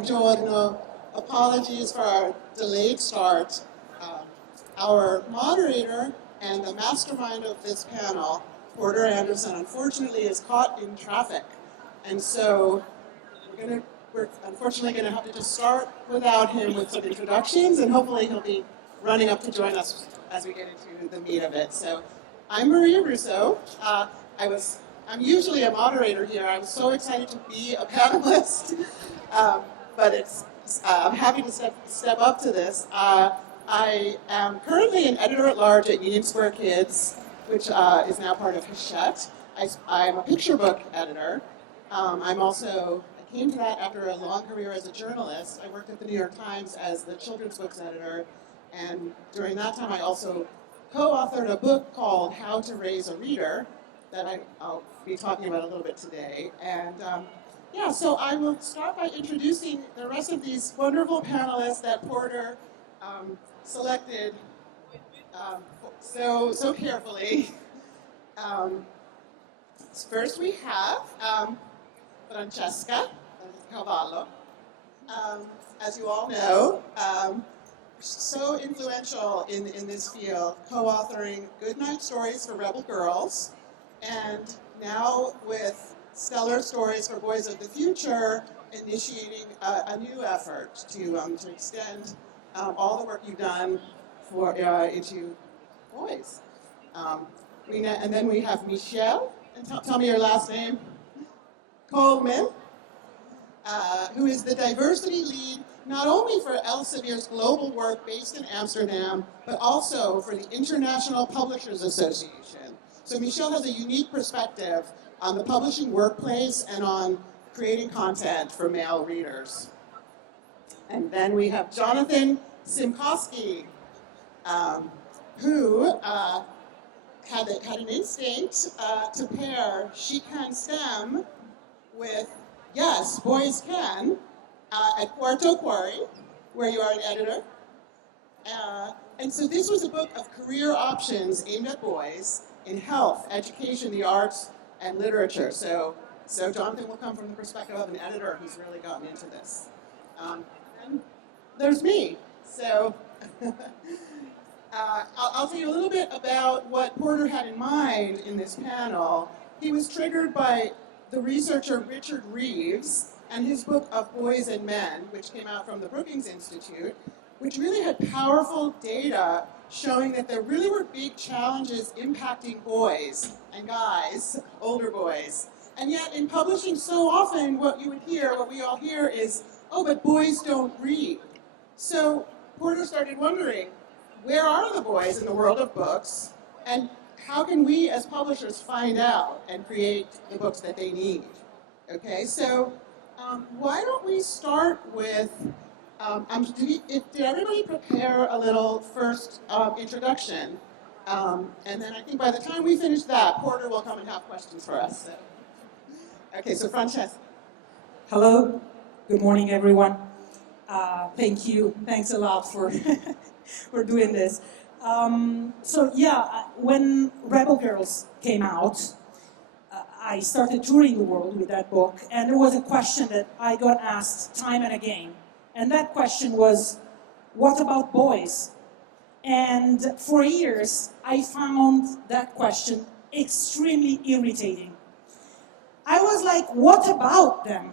buongiorno. Apologies for our delayed start. Our moderator and the mastermind of this panel, Porter Anderson, unfortunately is caught in traffic. And so we're unfortunately going to have to just start without him with some introductions, and hopefully he'll be running up to join us as we get into the meat of it. So I'm Maria Russo. I'm usually a moderator here. I'm so excited to be a panelist, but I'm happy to step up to this. I am currently an editor-at-large at Union Square Kids, which is now part of Hachette. I'm a picture book editor. I came to that after a long career as a journalist. I worked at the New York Times as the children's books editor, and during that time I also co-authored a book called How to Raise a Reader that I'll be talking about a little bit today. And so I will start by introducing the rest of these wonderful panelists that Porter selected so carefully. First we have Francesca Cavallo. As you all know, so influential in this field, co-authoring Goodnight Stories for Rebel Girls, and now with Stellar Stories for Boys of the Future, initiating a new effort to extend all the work you've done into boys. And then we have Michelle, and tell me your last name, Coleman, who is the diversity lead not only for Elsevier's global work based in Amsterdam, but also for the International Publishers Association. So Michelle has a unique perspective on the publishing workplace and on creating content for male readers. And then we have Jonathan Simkowski, who had an instinct to pair She Can STEM with Yes, Boys Can at Quarto Quarry, where you are an editor. And so this was a book of career options aimed at boys in health, education, the arts, and literature. So Jonathan will come from the perspective of an editor who's really gotten into this. And there's me. So I'll tell you a little bit about what Porter had in mind in this panel. He was triggered by the researcher Richard Reeves and his book Of Boys and Men, which came out from the Brookings Institute, which really had powerful data showing that there really were big challenges impacting boys and guys, older boys. And yet in publishing so often what we all hear is, oh, but boys don't read. So Porter started wondering, where are the boys in the world of books? And how can we as publishers find out and create the books that they need? Okay, so why don't we start with, did everybody prepare a little first introduction? And then I think by the time we finish that, Porter will come and have questions for us. So. Okay, so Francesca. Hello, good morning everyone. Thank you, thanks a lot for, for doing this. When Rebel Girls came out, I started touring the world with that book, and there was a question that I got asked time and again. And that question was, what about boys? And for years, I found that question extremely irritating. I was like, what about them?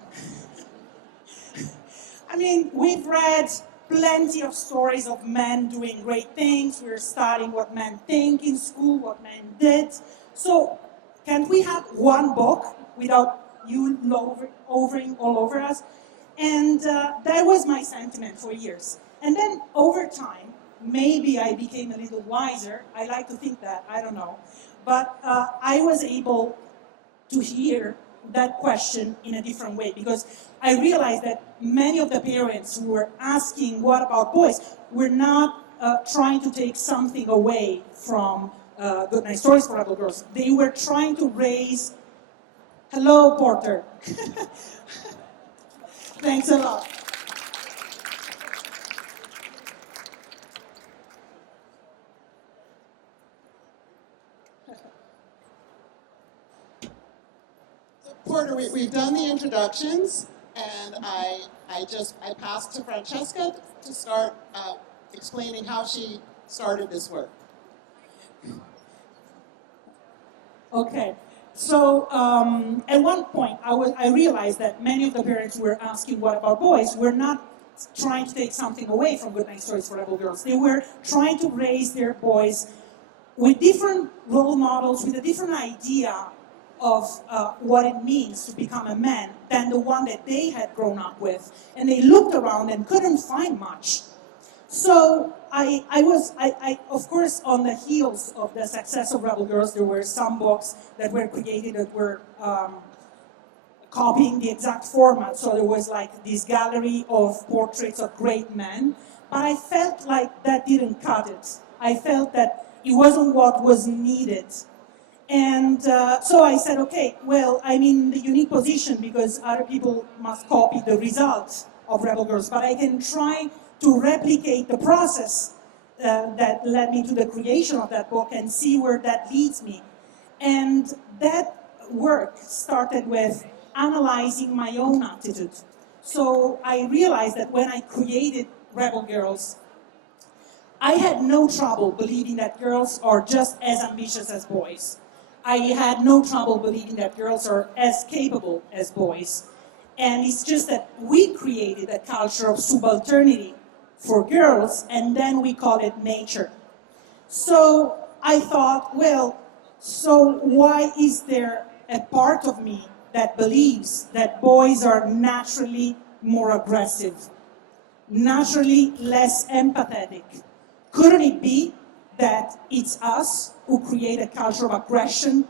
I mean, we've read plenty of stories of men doing great things. We're studying what men think in school, what men did. So can't we have one book without you hovering all over us? And that was my sentiment for years. And then over time, maybe I became a little wiser. I like to think that, I don't know. But I was able to hear that question in a different way, because I realized that many of the parents who were asking what about boys were not trying to take something away from Goodnight Stories for Rebel Girls. They were trying to raise, hello Porter. Thanks a lot. Porter, we've done the introductions, and I I passed to Francesca to start explaining how she started this work. Okay. So at one point, I realized that many of the parents who were asking, what about boys, were not trying to take something away from Good Night Stories for Rebel Girls. They were trying to raise their boys with different role models, with a different idea of what it means to become a man than the one that they had grown up with. And they looked around and couldn't find much. So I of course, on the heels of the success of Rebel Girls, there were some books that were created that were copying the exact format. So there was like this gallery of portraits of great men, but I felt like that didn't cut it. I felt that it wasn't what was needed. And so I said, okay, well, I'm in the unique position because other people must copy the result of Rebel Girls, but I can try to replicate the process that led me to the creation of that book and see where that leads me. And that work started with analyzing my own attitude. So I realized that when I created Rebel Girls, I had no trouble believing that girls are just as ambitious as boys. I had no trouble believing that girls are as capable as boys. And it's just that we created a culture of subalternity for girls, and then we call it nature. So I thought, well, so why is there a part of me that believes that boys are naturally more aggressive, naturally less empathetic? Couldn't it be that it's us who create a culture of aggression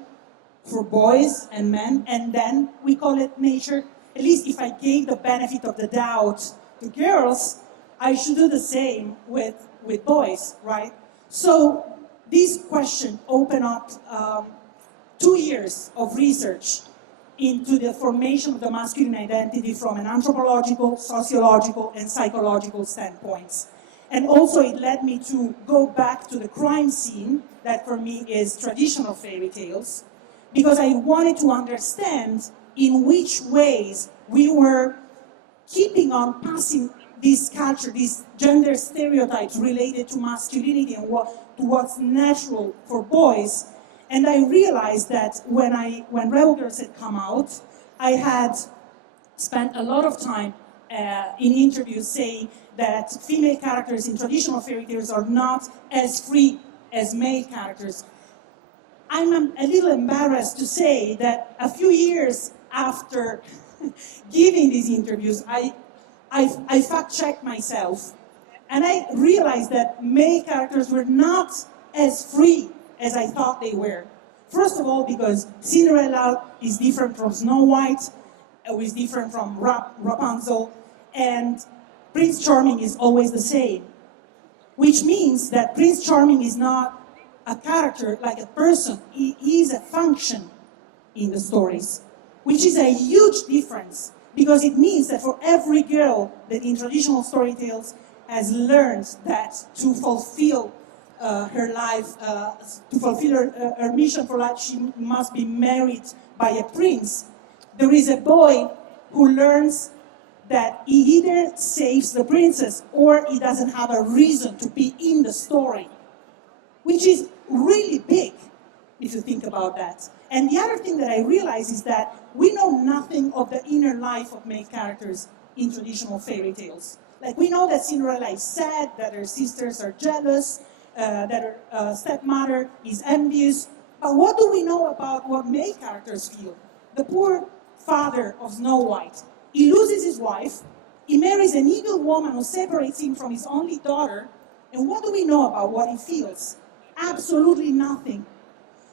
for boys and men, and then we call it nature? At least if I gave the benefit of the doubt to girls, I should do the same with boys, right? So this question opened up 2 years of research into the formation of the masculine identity from an anthropological, sociological, and psychological standpoints. And also it led me to go back to the crime scene, that for me is traditional fairy tales, because I wanted to understand in which ways we were keeping on passing this culture, these gender stereotypes related to masculinity and to what's natural for boys. And I realized that when Rebel Girls had come out, I had spent a lot of time in interviews saying that female characters in traditional fairy tales are not as free as male characters. I'm a little embarrassed to say that a few years after giving these interviews, I fact-checked myself, and I realized that male characters were not as free as I thought they were. First of all, because Cinderella is different from Snow White, is different from Rapunzel, and Prince Charming is always the same, which means that Prince Charming is not a character like a person. He is a function in the stories, which is a huge difference, because it means that for every girl that in traditional story tales has learned that to fulfill her life, to fulfill her mission for life, she must be married by a prince. There is a boy who learns that he either saves the princess or he doesn't have a reason to be in the story, which is really big if you think about that. And the other thing that I realize is that we know nothing of the inner life of male characters in traditional fairy tales. Like, we know that Cinderella is sad, that her sisters are jealous, that her stepmother is envious. But what do we know about what male characters feel? The poor father of Snow White, he loses his wife, he marries an evil woman who separates him from his only daughter, and what do we know about what he feels? Absolutely nothing.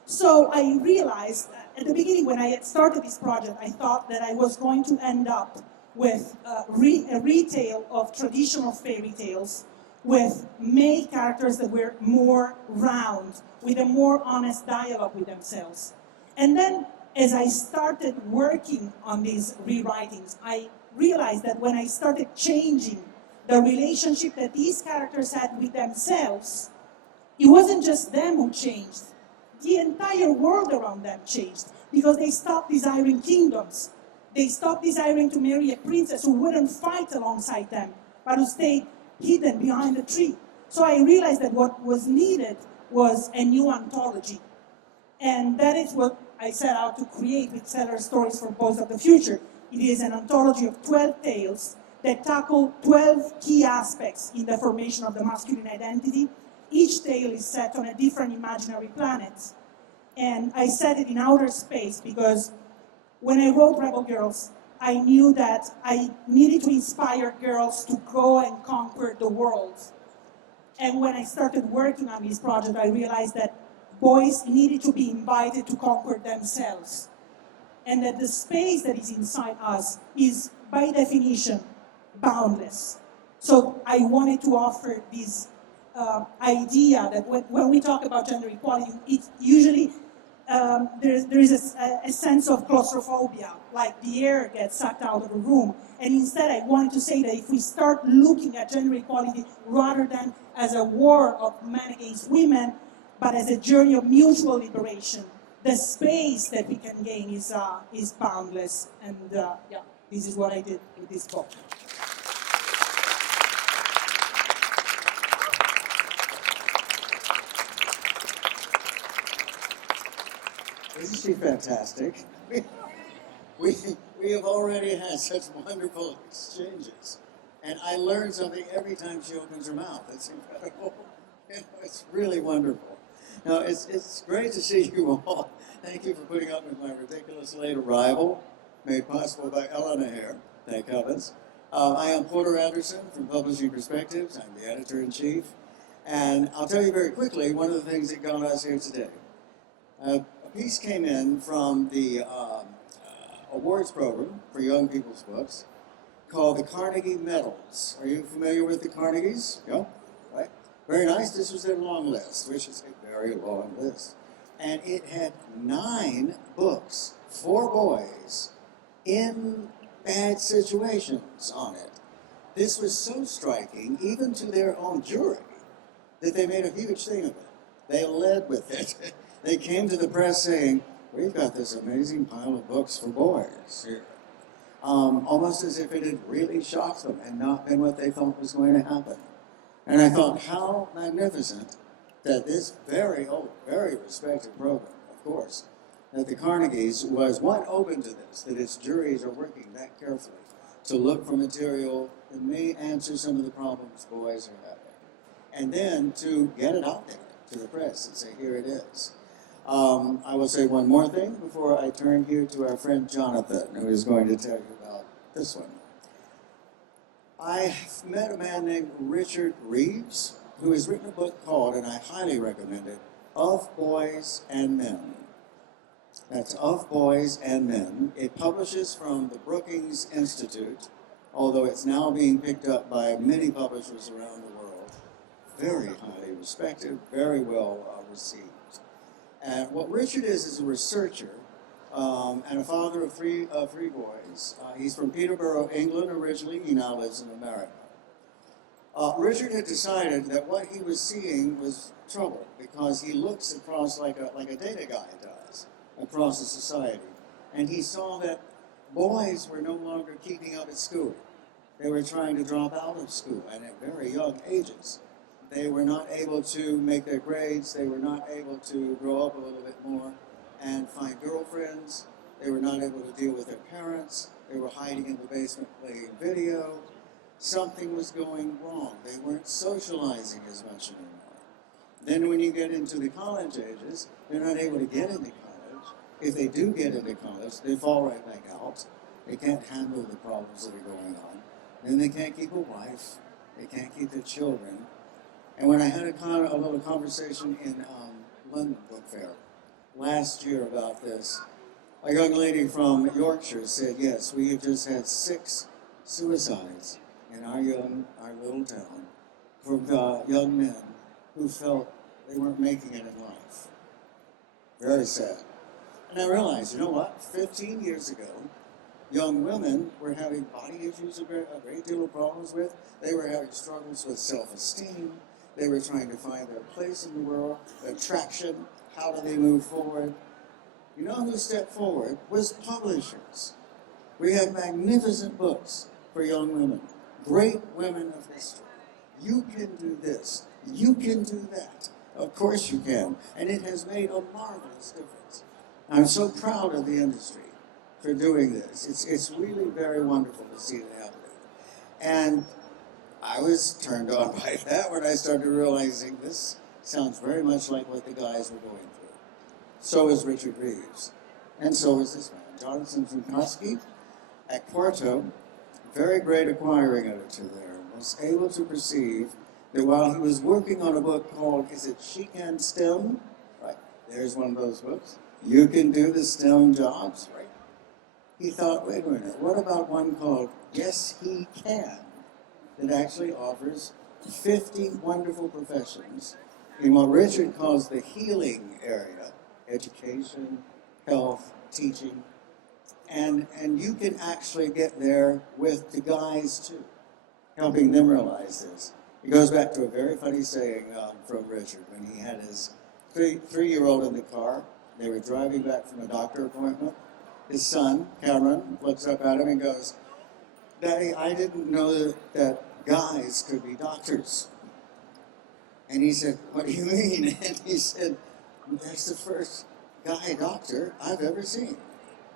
So I realized at the beginning, when I had started this project, I thought that I was going to end up with a retale of traditional fairy tales with male characters that were more round, with a more honest dialogue with themselves. And then as I started working on these rewritings, I realized that when I started changing the relationship that these characters had with themselves, it wasn't just them who changed. The entire world around them changed, because they stopped desiring kingdoms. They stopped desiring to marry a princess who wouldn't fight alongside them, but who stayed hidden behind a tree. So I realized that what was needed was a new ontology. And that is what I set out to create with Seller Stories for Boys of the Future. It is an anthology of 12 tales that tackle 12 key aspects in the formation of the masculine identity. Each tale is set on a different imaginary planet. And I set it in outer space because when I wrote Rebel Girls, I knew that I needed to inspire girls to go and conquer the world. And when I started working on this project, I realized that boys needed to be invited to conquer themselves. And that the space that is inside us is, by definition, boundless. So I wanted to offer this idea that when we talk about gender equality, it's usually there is a sense of claustrophobia, like the air gets sucked out of a room. And instead, I wanted to say that if we start looking at gender equality rather than as a war of men against women, but as a journey of mutual liberation, the space that we can gain is boundless. And yeah, this is what I did with this book. Isn't she fantastic? We have already had such wonderful exchanges. And I learn something every time she opens her mouth. It's incredible. It's really wonderful. Now, it's great to see you all. Thank you for putting up with my ridiculous late arrival, made possible by Elena here. Thank heavens. I am Porter Anderson from Publishing Perspectives. I'm the editor-in-chief. And I'll tell you very quickly one of the things that got us here today. A piece came in from the awards program for young people's books called the Carnegie Medals. Are you familiar with the Carnegies? Yeah, right? Very nice. This was their long list, which is a very long list. And it had 9 books for boys in bad situations on it. This was so striking, even to their own jury, that they made a huge thing of it. They led with it. They came to the press saying, we've got this amazing pile of books for boys here. Almost as if it had really shocked them and not been what they thought was going to happen. And I thought, how magnificent that this very old, very respected program, of course, that the Carnegies was, one, open to this, that its juries are working that carefully to look for material that may answer some of the problems boys are having. And then to get it out there to the press and say, here it is. I will say one more thing before I turn here to our friend Jonathan, who is going to tell you about this one. I met a man named Richard Reeves, who has written a book called, and I highly recommend it, Of Boys and Men. That's Of Boys and Men. It publishes from the Brookings Institute, although it's now being picked up by many publishers around the world. Very highly respected, very well received. And what Richard is a researcher and a father of three boys. He's from Peterborough, England originally. He now lives in America. Richard had decided that what he was seeing was trouble because he looks across like a data guy does across a society. And he saw that boys were no longer keeping up at school. They were trying to drop out of school and at very young ages. They were not able to make their grades. They were not able to grow up a little bit more and find girlfriends. They were not able to deal with their parents. They were hiding in the basement playing video. Something was going wrong. They weren't socializing as much anymore. Then when you get into the college ages, they're not able to get into college. If they do get into college, they fall right back out. They can't handle the problems that are going on. Then they can't keep a wife. They can't keep their children. And when I had a little conversation in London Book Fair last year about this, a young lady from Yorkshire said, yes, we have just had 6 suicides in our little town from young men who felt they weren't making it in life. Very sad. And I realized, you know what, 15 years ago, young women were having body issues a great deal of problems with. They were having struggles with self-esteem. They were trying to find their place in the world, their traction, how do they move forward. You know who stepped forward was publishers. We have magnificent books for young women, great women of history. You can do this, you can do that. Of course you can, and it has made a marvelous difference. I'm so proud of the industry for doing this. It's really very wonderful to see it happening. And I was turned on by that when I started realizing this sounds very much like what the guys were going through. So is Richard Reeves, and so is this man, Jonathan Zunkowski, at Quarto, very great acquiring editor there, was able to perceive that while he was working on a book called, is it She Can STEM? Right, there's one of those books. You can do the STEM jobs, right? He thought, wait a minute, what about one called Yes He Can, that actually offers 50 wonderful professions in what Richard calls the healing area, education, health, teaching, and you can actually get there with the guys too, helping them realize this. It goes back to a very funny saying from Richard when he had his three-year-old in the car. They were driving back from a doctor appointment. His son, Cameron, looks up at him and goes, "Daddy, I didn't know that guys could be doctors." And he said, "What do you mean?" And he said, "That's the first guy doctor I've ever seen."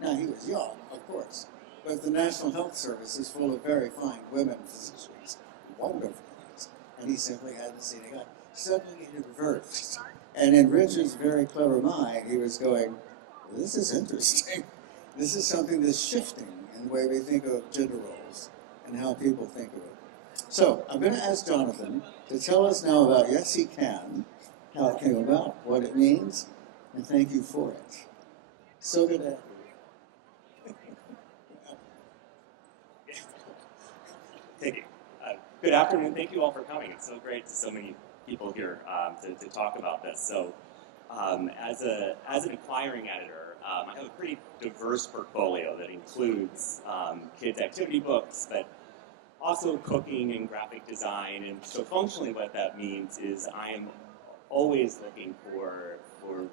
Now, he was young, of course, but the National Health Service is full of very fine women physicians, wonderful ones, and he simply hadn't seen a guy. Suddenly it reversed. And in Richard's very clever mind, he was going, this is interesting. This is something that's shifting in the way we think of gender roles and how people think of it. So I'm going to ask Jonathan to tell us now about Yes He Can, how it came about, what it means, and thank you for it. So good to have you. Thank you. Good afternoon. Thank you all for coming. It's so great to so many people here to talk about this. So, as an acquiring editor, I have a pretty diverse portfolio that includes kids' activity books, but also cooking and graphic design. And so, functionally, what that means is I am always looking for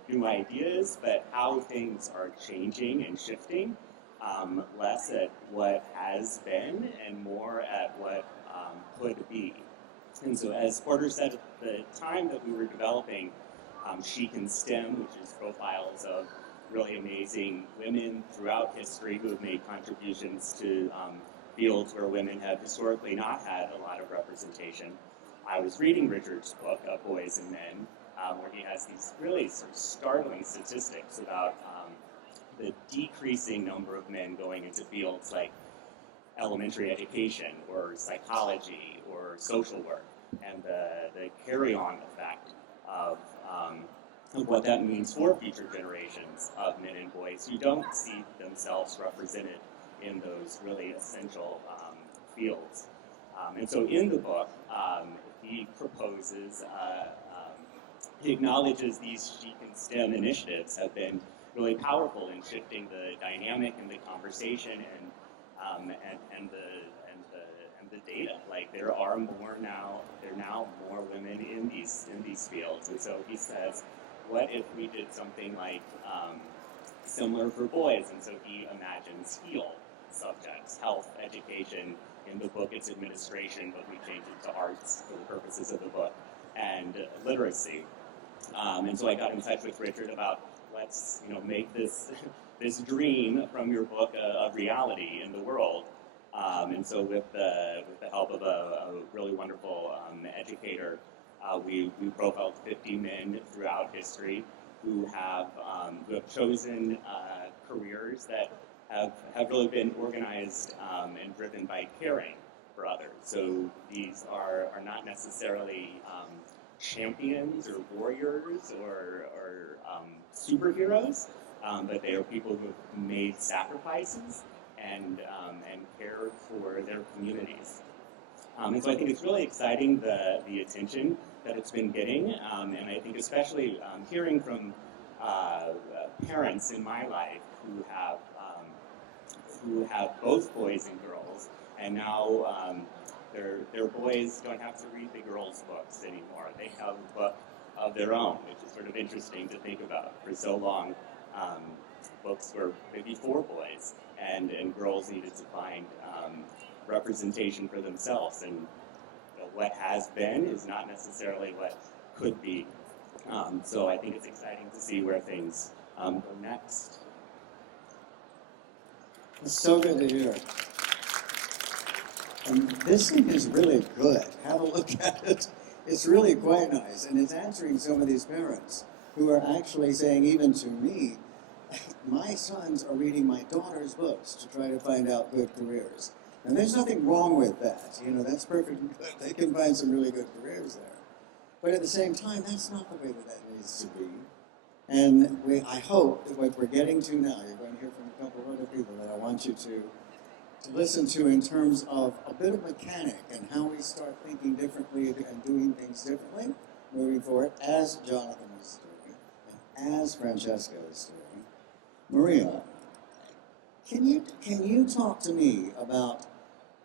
new ideas, but how things are changing and shifting. Less at what has been and more at what could be. And so as Porter said at the time that we were developing She Can STEM, which is profiles of really amazing women throughout history who have made contributions to fields where women have historically not had a lot of representation. I was reading Richard's book, Boys and Men, where he has these really sort of startling statistics about the decreasing number of men going into fields like elementary education or psychology or social work, and the carry-on effect of what that means for future generations of men and boys who don't see themselves represented in those really essential fields. And so in the book, he proposes, he acknowledges these She Can STEM initiatives have been really powerful in shifting the dynamic and the conversation and the data. Like there are now more women in these fields, and so he says, what if we did something like similar for boys? And so he imagines HEAL subjects, health, education. In the book, it's administration, but we changed it to arts for the purposes of the book, and literacy. And so I got in touch with Richard about let's make this this dream from your book a reality in the world. And so with the help of a really wonderful educator, we profiled 50 men throughout history who have chosen careers that have really been organized and driven by caring for others. So these are not necessarily champions or warriors or superheroes, but they are people who have made sacrifices and cared for their communities. And so I think it's really exciting the attention that it's been getting, and I think especially hearing from parents in my life who have both boys and girls, and now their boys don't have to read the girls' books anymore. They have a book of their own, which is sort of interesting to think about. For so long, books were maybe for boys, and girls needed to find representation for themselves. And what has been is not necessarily what could be. So I think it's exciting to see where things go next. It's so good to hear. And this thing is really good. Have a look at it. It's really quite nice. And it's answering some of these parents who are actually saying, even to me, my sons are reading my daughter's books to try to find out good careers. And there's nothing wrong with that. That's perfectly good. They can find some really good careers there. But at the same time, that's not the way that needs to be. And I hope that what we're getting to now, you're going to hear from a couple of other people that I want you to listen to in terms of a bit of mechanic and how we start thinking differently and doing things differently moving forward, as Jonathan is doing, and as Francesca is doing. Maria, can you talk to me about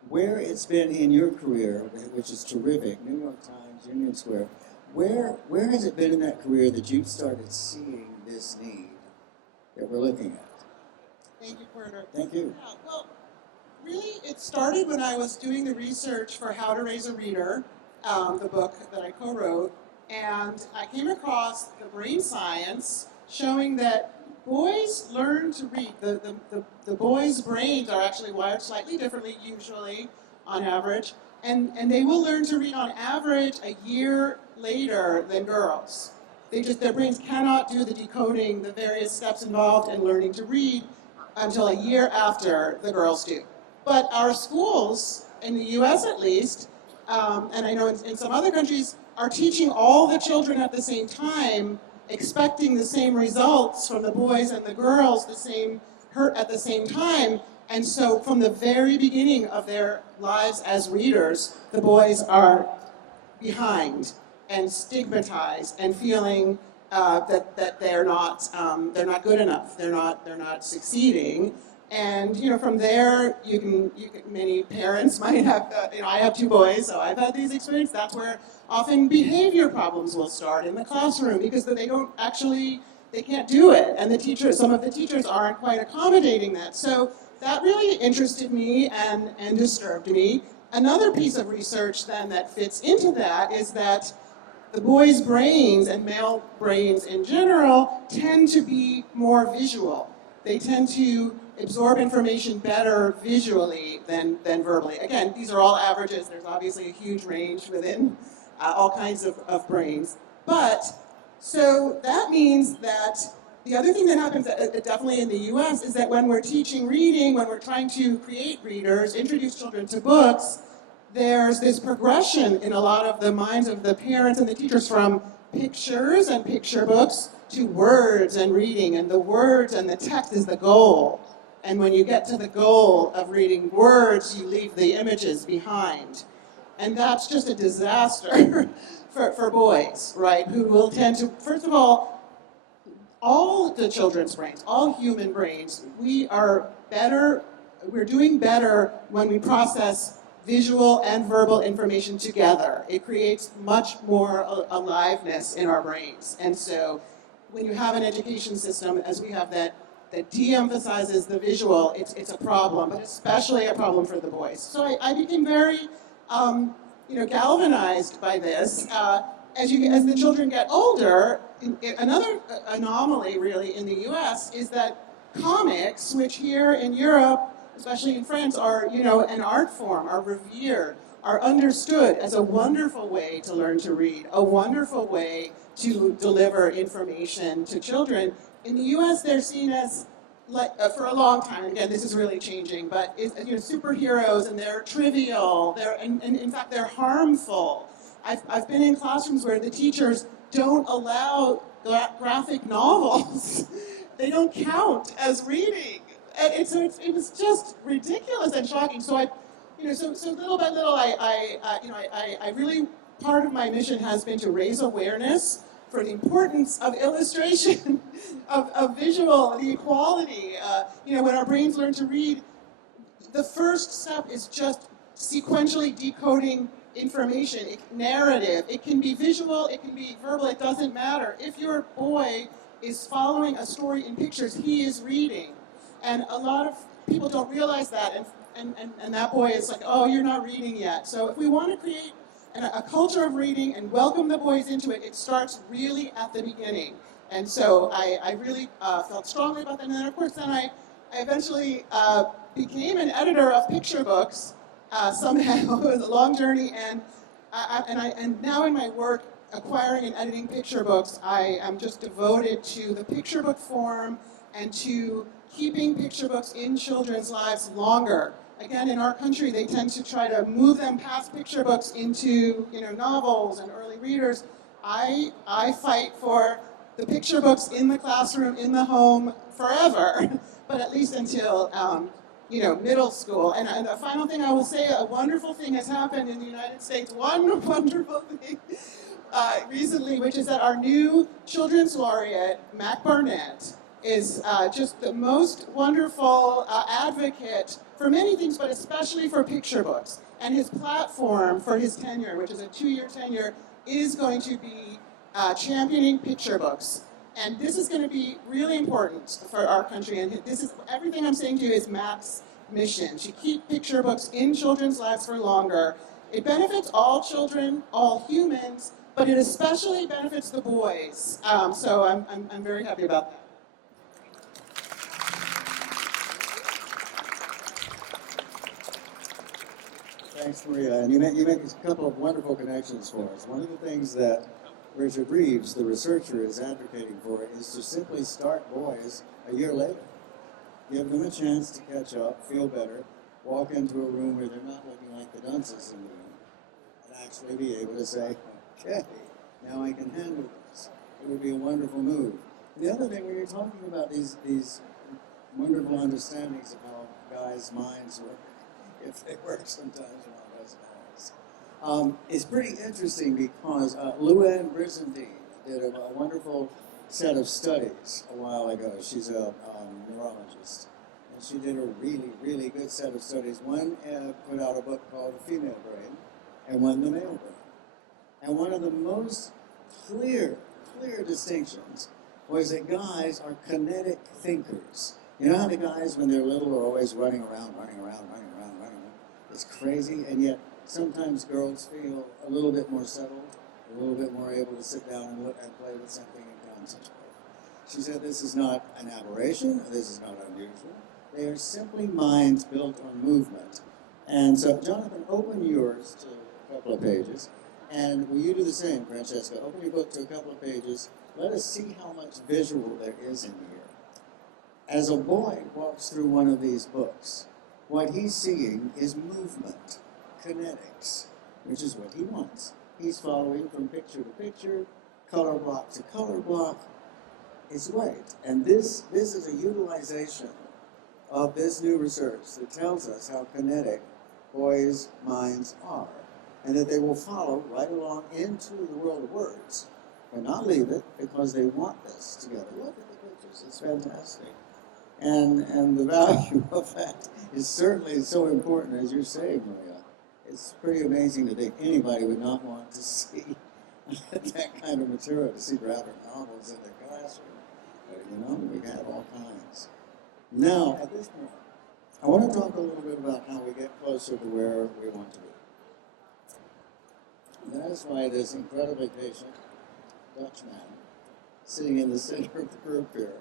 where it's been in your career, which is terrific, New York Times, Union Square, where has it been in that career that you've started seeing this need that we're looking at? Thank you, Porter. Thank you. Yeah, well, really, it started when I was doing the research for How to Raise a Reader, the book that I co-wrote, and I came across the brain science showing that boys learn to read. The boys' brains are actually wired slightly differently, usually, on average, and they will learn to read on average a year later than girls. Their brains cannot do the decoding, the various steps involved in learning to read until a year after the girls do. But our schools, in the US at least, and I know in some other countries, are teaching all the children at the same time, expecting the same results from the boys and the girls at the same time. And so from the very beginning of their lives as readers, the boys are behind and stigmatized and feeling that they're not good enough, they're not succeeding. And from there, many parents might have, I have two boys, so I've had these experiences. That's where often behavior problems will start in the classroom because they can't do it, and some of the teachers aren't quite accommodating that. So that really interested me and disturbed me. Another piece of research then that fits into that is that the boys' brains and male brains in general tend to be more visual. They tend to absorb information better visually than verbally. Again, these are all averages. There's obviously a huge range within all kinds of brains. But, so that means that the other thing that happens definitely in the US is that when we're teaching reading, when we're trying to create readers, introduce children to books, there's this progression in a lot of the minds of the parents and the teachers from pictures and picture books to words and reading, and the words and the text is the goal. And when you get to the goal of reading words, you leave the images behind. And that's just a disaster for boys, right? Who will tend to, first of all the children's brains, all human brains, we're doing better when we process visual and verbal information together. It creates much more aliveness in our brains. And so when you have an education system, as we have that de-emphasizes the visual, it's a problem, but especially a problem for the boys. So I became very galvanized by this. As the children get older, another anomaly really in the US is that comics, which here in Europe, especially in France, are an art form, are revered, are understood as a wonderful way to learn to read, a wonderful way to deliver information to children. In the US, they're seen as, for a long time, again, this is really changing, but superheroes, and they're trivial, and in fact, they're harmful. I've been in classrooms where the teachers don't allow graphic novels. They don't count as reading. And it was just ridiculous and shocking. So so little by little, I really, part of my mission has been to raise awareness for the importance of illustration, of visual, the equality. When our brains learn to read, the first step is just sequentially decoding information, narrative. It can be visual, it can be verbal, it doesn't matter. If your boy is following a story in pictures he is reading. And a lot of people don't realize that, and that boy is like, oh, you're not reading yet. So if we want to create a culture of reading and welcome the boys into it, it starts really at the beginning. And so I really felt strongly about that. And then, of course, then I eventually became an editor of picture books somehow. It was a long journey. And now in my work, acquiring and editing picture books, I am just devoted to the picture book form and to keeping picture books in children's lives longer. Again, in our country, they tend to try to move them past picture books into, novels and early readers. I fight for the picture books in the classroom, in the home, forever, but at least until middle school. And the final thing I will say, a wonderful thing has happened in the United States. One wonderful thing recently, which is that our new children's laureate, Mac Barnett, is just the most wonderful advocate for many things, but especially for picture books. And his platform for his tenure, which is a 2-year tenure, is going to be championing picture books. And this is going to be really important for our country. And this is everything I'm saying to you is Mac's mission, to keep picture books in children's lives for longer. It benefits all children, all humans, but it especially benefits the boys. So I'm very happy about that. Thanks, Maria. And you make a couple of wonderful connections for us. One of the things that Richard Reeves, the researcher, is advocating for is to simply start boys a year later. Give them a chance to catch up, feel better, walk into a room where they're not looking like the dunces in the room, and actually be able to say, okay, now I can handle this. It would be a wonderful move. And the other thing, when you're talking about these wonderful understandings of how guys' minds work, if they work sometimes, one doesn't always. It's pretty interesting because Luann Brizendine did a wonderful set of studies a while ago. She's a neurologist, and she did a really, really good set of studies. One put out a book called The Female Brain, and one The Male Brain. And one of the most clear distinctions was that guys are kinetic thinkers. You know how the guys, when they're little, are always running around. It's crazy, and yet sometimes girls feel a little bit more settled, a little bit more able to sit down and look and play with something and concentrate. She said this is not an aberration, this is not unusual. They are simply minds built on movement. And so, Jonathan, open yours to a couple of pages, and will you do the same, Francesca? Open your book to a couple of pages. Let us see how much visual there is in here. As a boy walks through one of these books, what he's seeing is movement, kinetics, which is what he wants. He's following from picture to picture, color block to color block. It's great. And this is a utilization of this new research that tells us how kinetic boys' minds are, and that they will follow right along into the world of words, but not leave it because they want this together. Look at the pictures. It's fantastic. And the value of that is certainly so important, as you're saying, Maria. It's pretty amazing to think anybody would not want to see that kind of material, to see graphic novels in their classroom. But, we have all kinds. Now, at this point, I want to talk a little bit about how we get closer to where we want to be. And that is why this incredibly patient Dutchman sitting in the center of the group here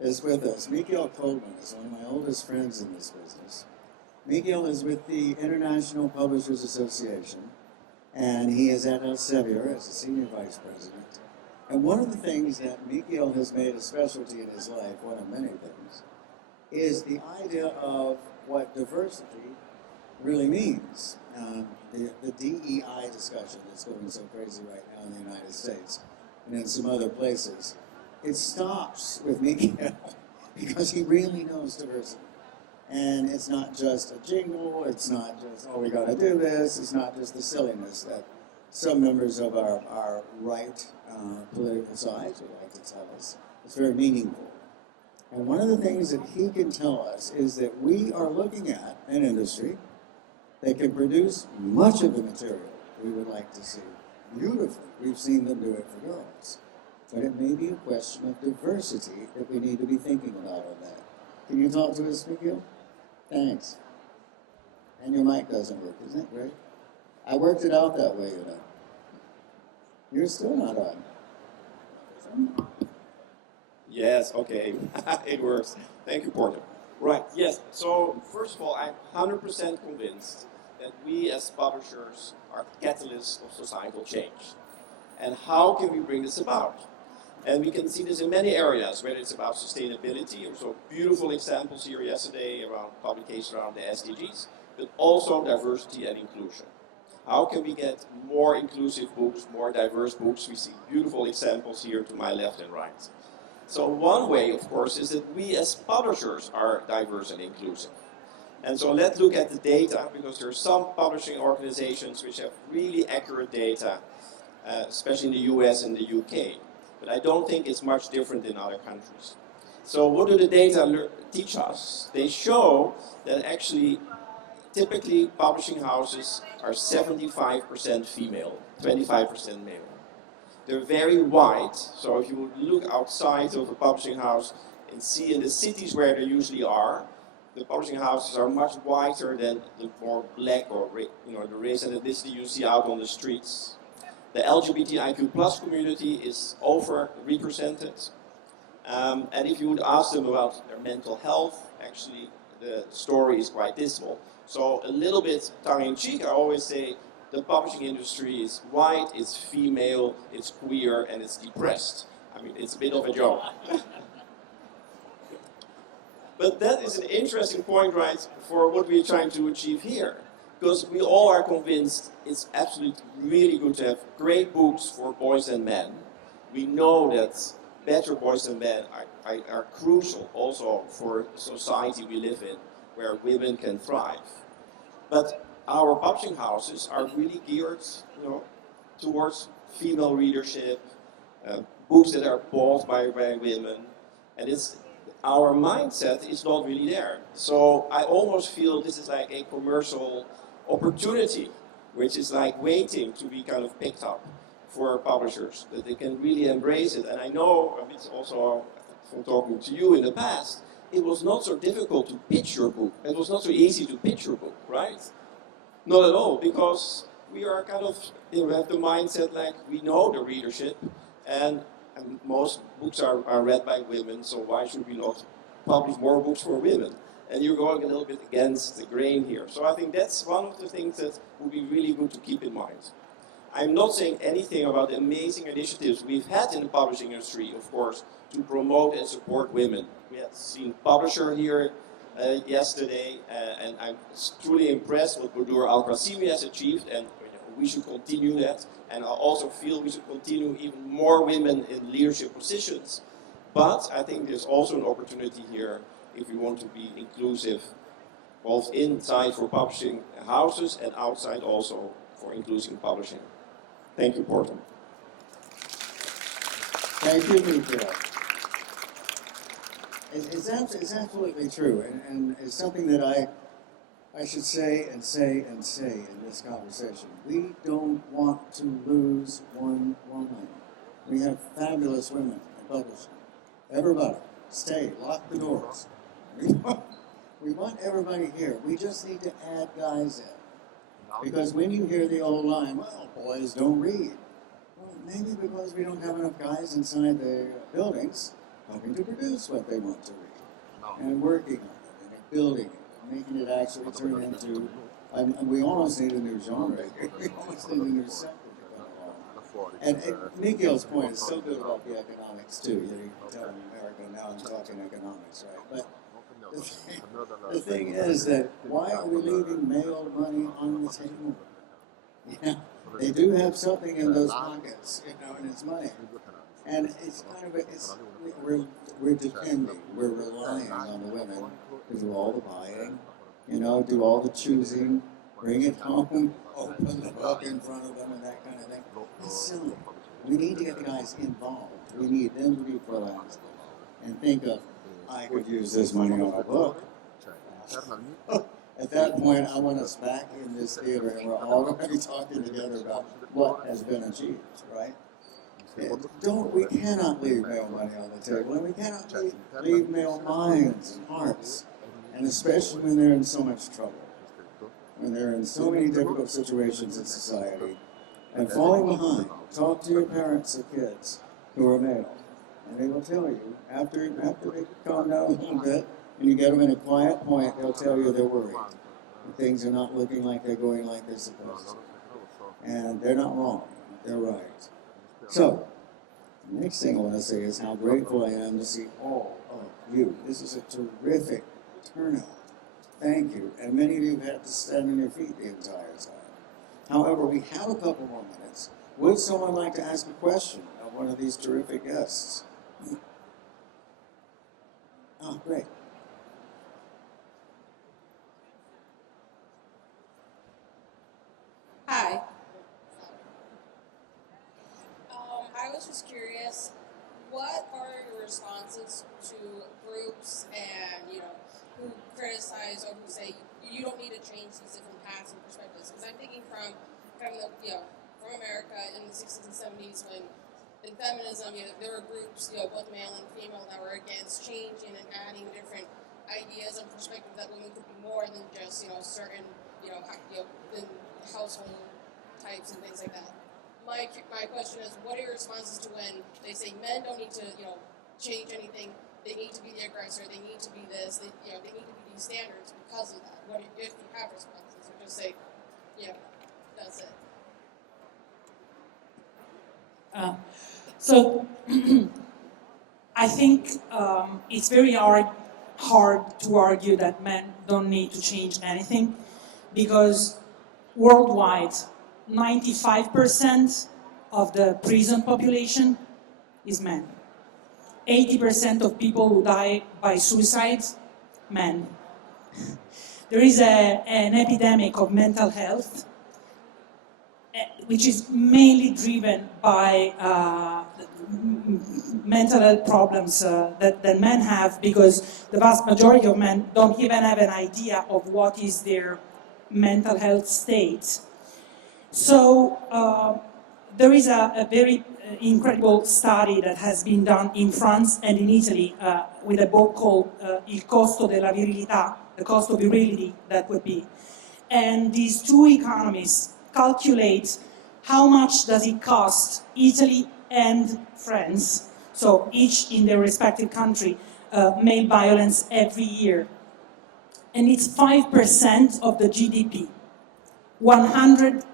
is with us. Miguel Coleman is one of my oldest friends in this business. Miguel is with the International Publishers Association, and he is at Elsevier as a senior vice president. And one of the things that Miguel has made a specialty in his life, one of many things, is the idea of what diversity really means. The DEI discussion that's going so crazy right now in the United States and in some other places, it stops with Miguel because he really knows diversity. And it's not just a jingle, it's not just, oh, we got to do this, it's not just the silliness that some members of our right political sides would like to tell us. It's very meaningful. And one of the things that he can tell us is that we are looking at an industry that can produce much of the material we would like to see beautifully. We've seen them do it for girls. but it may be a question of diversity that we need to be thinking about on that. Can you talk to us, Miguel? Thanks. And your mic doesn't work, isn't it great? I worked it out that way, you know. You're still not on. Yes, okay, it works. Thank you, Porter. Right, yes, so first of all, I'm 100% convinced that we as publishers are catalysts of societal change. And how can we bring this about? And we can see this in many areas, whether it's about sustainability, there were so beautiful examples here yesterday around publications around the SDGs, but also diversity and inclusion. How can we get more inclusive books, more diverse books? We see beautiful examples here to my left and right. So one way, of course, is that we as publishers are diverse and inclusive. And so let's look at the data, because there are some publishing organizations which have really accurate data, especially in the US and the UK. But I don't think it's much different in other countries. So what do the data teach us? They show that actually, typically publishing houses are 75% female, 25% male. They're very white, so if you would look outside of a publishing house and see in the cities where they usually are, the publishing houses are much whiter than the more black or the race and ethnicity you see out on the streets. The LGBTIQ plus community is overrepresented. And if you would ask them about their mental health, actually the story is quite dismal. So a little bit tongue-in-cheek, I always say, the publishing industry is white, it's female, it's queer, and it's depressed. I mean, it's a bit of a joke. But that is an interesting point, right, for what we're trying to achieve here. Because we all are convinced it's absolutely really good to have great books for boys and men. We know that better boys and men are crucial also for the society we live in, where women can thrive. But our publishing houses are really geared, towards female readership, books that are bought by women, and our mindset is not really there. So I almost feel this is like a commercial opportunity, which is like waiting to be kind of picked up for publishers, that they can really embrace it. And I know, a bit also from talking to you in the past, it was not so difficult to pitch your book. It was not so easy to pitch your book, right? Not at all, because we are kind of, have the mindset like we know the readership, and most books are read by women, so why should we not publish more books for women? And you're going a little bit against the grain here. So I think that's one of the things that would be really good to keep in mind. I'm not saying anything about the amazing initiatives we've had in the publishing industry, of course, to promote and support women. We had seen Publisher here yesterday, and I'm truly impressed what Budur Al-Qasimi has achieved, and we should continue that. And I also feel we should continue even more women in leadership positions. But I think there's also an opportunity here if we want to be inclusive, both inside for publishing houses and outside also for inclusive publishing. Thank you, Porter. Thank you, Miguel. It's absolutely true, and it's something that I should say and say and say in this conversation. We don't want to lose one woman. We have fabulous women in publishing. Everybody, stay, lock the doors. We want everybody here. We just need to add guys in. Because when you hear the old line, well, boys don't read. Well, maybe because we don't have enough guys inside the buildings helping to produce what they want to read, and working on it, and building it, and making it actually turn into, we almost need a new genre. We almost need a new sector to come along. And Miguel's point is so good about the economics too. You can tell I'm American now, I'm talking economics, right? But the thing is that why are we leaving male money on the table? Yeah, they do have something in those pockets, and it's money. And it's kind of we're depending, we're relying on the women to do all the buying, do all the choosing, bring it home, open the book in front of them, and that kind of thing. It's silly. We need to get the guys involved. We need them to be proactive and think of, I could use this money on a book. At that point, I want us back in this theater, and we're all going to be talking together about what has been achieved, right? We cannot leave male money on the table, and we cannot leave male minds and hearts, and especially when they're in so much trouble, when they're in so many difficult situations in society, and falling behind. Talk to your parents of kids who are male, and they will tell you, after they calm down a little bit, and you get them in a quiet point, they'll tell you they're worried. Things are not looking like they're going like they're supposed to. And they're not wrong, they're right. So, the next thing I want to say is how grateful I am to see all of you. This is a terrific turnout. Thank you. And many of you have had to stand on your feet the entire time. However, we have a couple more minutes. Would someone like to ask a question of one of these terrific guests? Oh, great. Hi. I was just curious, what are your responses to groups and, who criticize or who say you don't need to change these different paths and perspectives? Because I'm thinking from from America in the 60s and 70s when in feminism, there were groups, both male and female, that were against changing and adding different ideas and perspectives that women could be more than just, certain, than household types and things like that. My question is, what are your responses to when they say men don't need to, change anything? They need to be the aggressor. They need to be this. They need to be these standards because of that. What if you have responses, or just say, that's it? So I think it's very hard to argue that men don't need to change anything, because worldwide, 95% of the prison population is men. 80% of people who die by suicide, men. There is an epidemic of mental health, which is mainly driven by mental health problems that men have, because the vast majority of men don't even have an idea of what is their mental health state. So there is a very incredible study that has been done in France and in Italy with a book called Il costo della virilità, the cost of virility, that would be. And these two economists calculate how much does it cost Italy and France, so each in their respective country, male violence every year. And it's 5% of the GDP, 100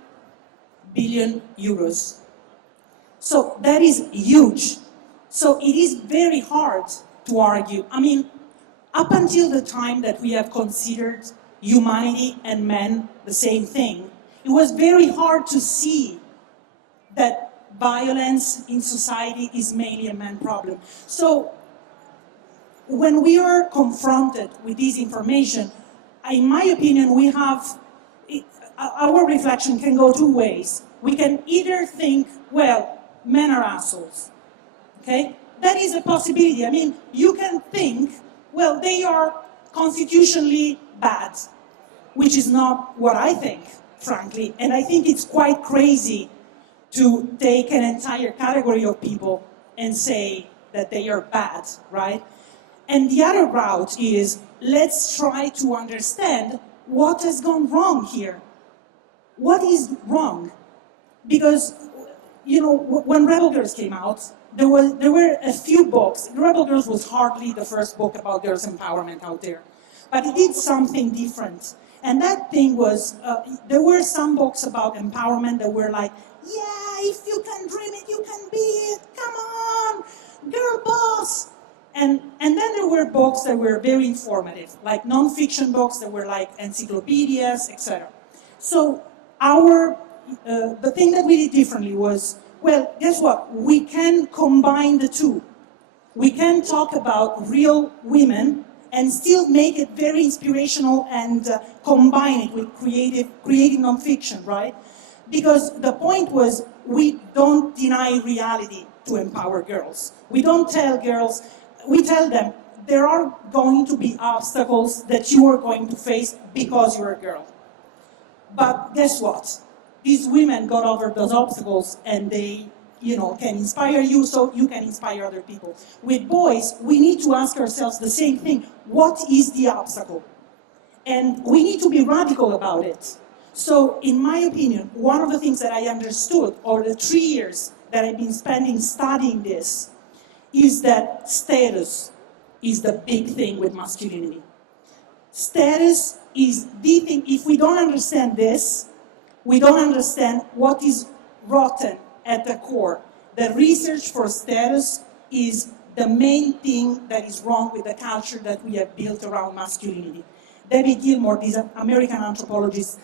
billion euros. So that is huge. So it is very hard to argue. I mean, up until the time that we have considered humanity and men the same thing, it was very hard to see that violence in society is mainly a man problem. So when we are confronted with this information, in my opinion, our reflection can go two ways. We can either think, well, men are assholes, okay? That is a possibility. I mean, you can think, well, they are constitutionally bad, which is not what I think, frankly. And I think it's quite crazy to take an entire category of people and say that they are bad, right? And the other route is, let's try to understand what has gone wrong here. What is wrong? Because, when Rebel Girls came out, there were a few books. Rebel Girls was hardly the first book about girls' empowerment out there. But it did something different. And that thing was, there were some books about empowerment that were like, yeah, if you can dream it, you can be it. Come on, girl boss. And then there were books that were very informative, like non-fiction books that were like encyclopedias, etc. So the thing that we did differently was, well, guess what? We can combine the two. We can talk about real women and still make it very inspirational and combine it with creative non-fiction, right? Because the point was, we don't deny reality to empower girls. We don't tell girls, we tell them, there are going to be obstacles that you are going to face because you're a girl. But guess what? These women got over those obstacles and they can inspire you so you can inspire other people. With boys, we need to ask ourselves the same thing. What is the obstacle? And we need to be radical about it. So, in my opinion, one of the things that I understood over the 3 years that I've been spending studying this is that status is the big thing with masculinity. Status is the thing. If we don't understand this, we don't understand what is rotten at the core. The research for status is the main thing that is wrong with the culture that we have built around masculinity. David Gilmour, this American anthropologist,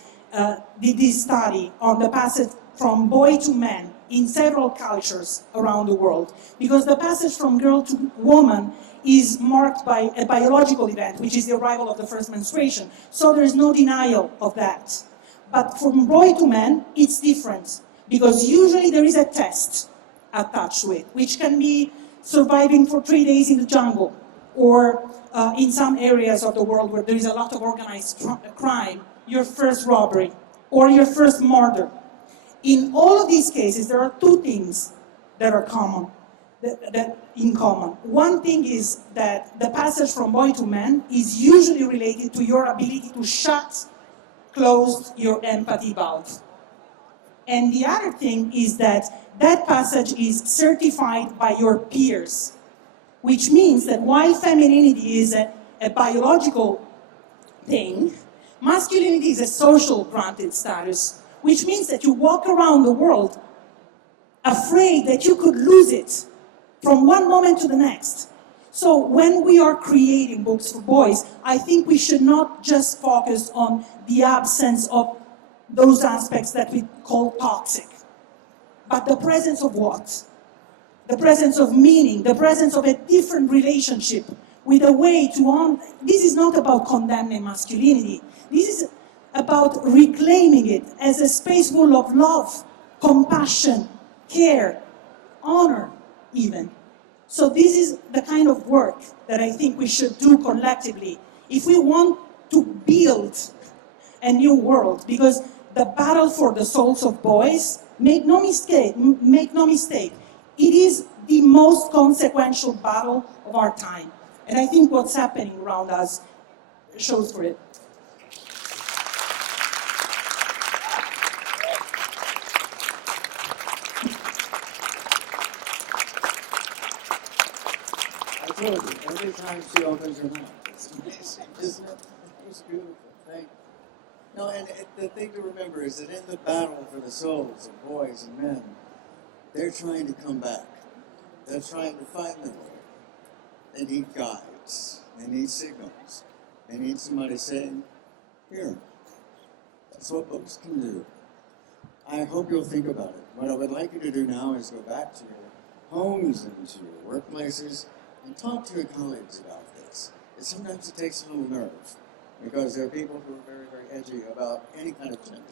did this study on the passage from boy to man in several cultures around the world. Because the passage from girl to woman is marked by a biological event, which is the arrival of the first menstruation. So there's no denial of that. But from boy to man, it's different. Because usually there is a test attached to it, which can be surviving for 3 days in the jungle, or in some areas of the world where there is a lot of organized crime, your first robbery, or your first murder. In all of these cases, there are two things that are common, that in common. One thing is that the passage from boy to man is usually related to your ability to close your empathy valve. And the other thing is that that passage is certified by your peers, which means that while femininity is a biological thing, masculinity is a social granted status, which means that you walk around the world afraid that you could lose it from one moment to the next. So when we are creating books for boys, I think we should not just focus on the absence of those aspects that we call toxic, but the presence of what? The presence of meaning, the presence of a different relationship with a way to this is not about condemning masculinity. This is about reclaiming it as a space full of love, compassion, care, honor even. So this is the kind of work that I think we should do collectively if we want to build a new world, because the battle for the souls of boys, make no mistake, it is the most consequential battle of our time. And I think what's happening around us shows for it. I told you, every time she opens her mouth, it's amazing, isn't it? It's beautiful. Thank you. No, and the thing to remember is that in the battle for the souls of boys and men, they're trying to come back. They're trying to find their way. They need guides. They need signals. They need somebody saying, here, that's what books can do. I hope you'll think about it. What I would like you to do now is go back to your homes and to your workplaces and talk to your colleagues about this. Sometimes it takes a little nerve, because there are people who are very, very edgy about any kind of gender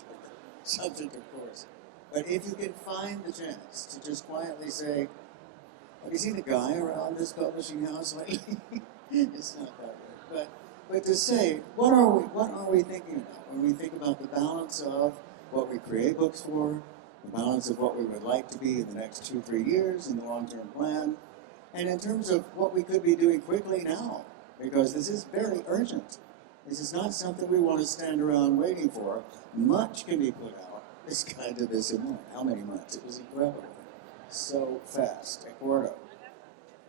subject, of course. But if you can find the chance to just quietly say, have you seen a guy around this publishing house lately? It's not that way. But to say, what are we thinking about when we think about the balance of what we create books for, the balance of what we would like to be in the next 2-3 years in the long-term plan, and in terms of what we could be doing quickly now, because this is very urgent. This is not something we want to stand around waiting for. Much can be put out. This guy did this in how many months? It was incredible. So fast, a quarter.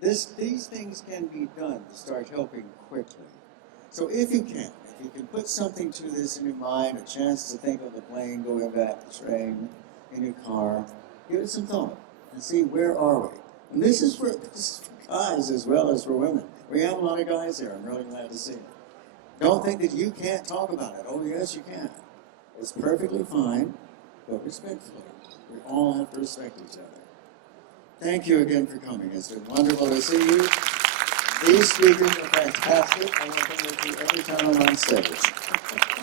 These things can be done to start helping quickly. So if you can put something to this in your mind, a chance to think of the plane going back, the train, in your car, give it some thought and see where are we. And this is for guys as well as for women. We have a lot of guys here. I'm really glad to see it. Don't think that you can't talk about it. Oh, yes, you can. It's perfectly fine, but respectfully. We all have to respect each other. Thank you again for coming. It's been wonderful to see you. These speakers are fantastic. I want them with you every time I'm on stage.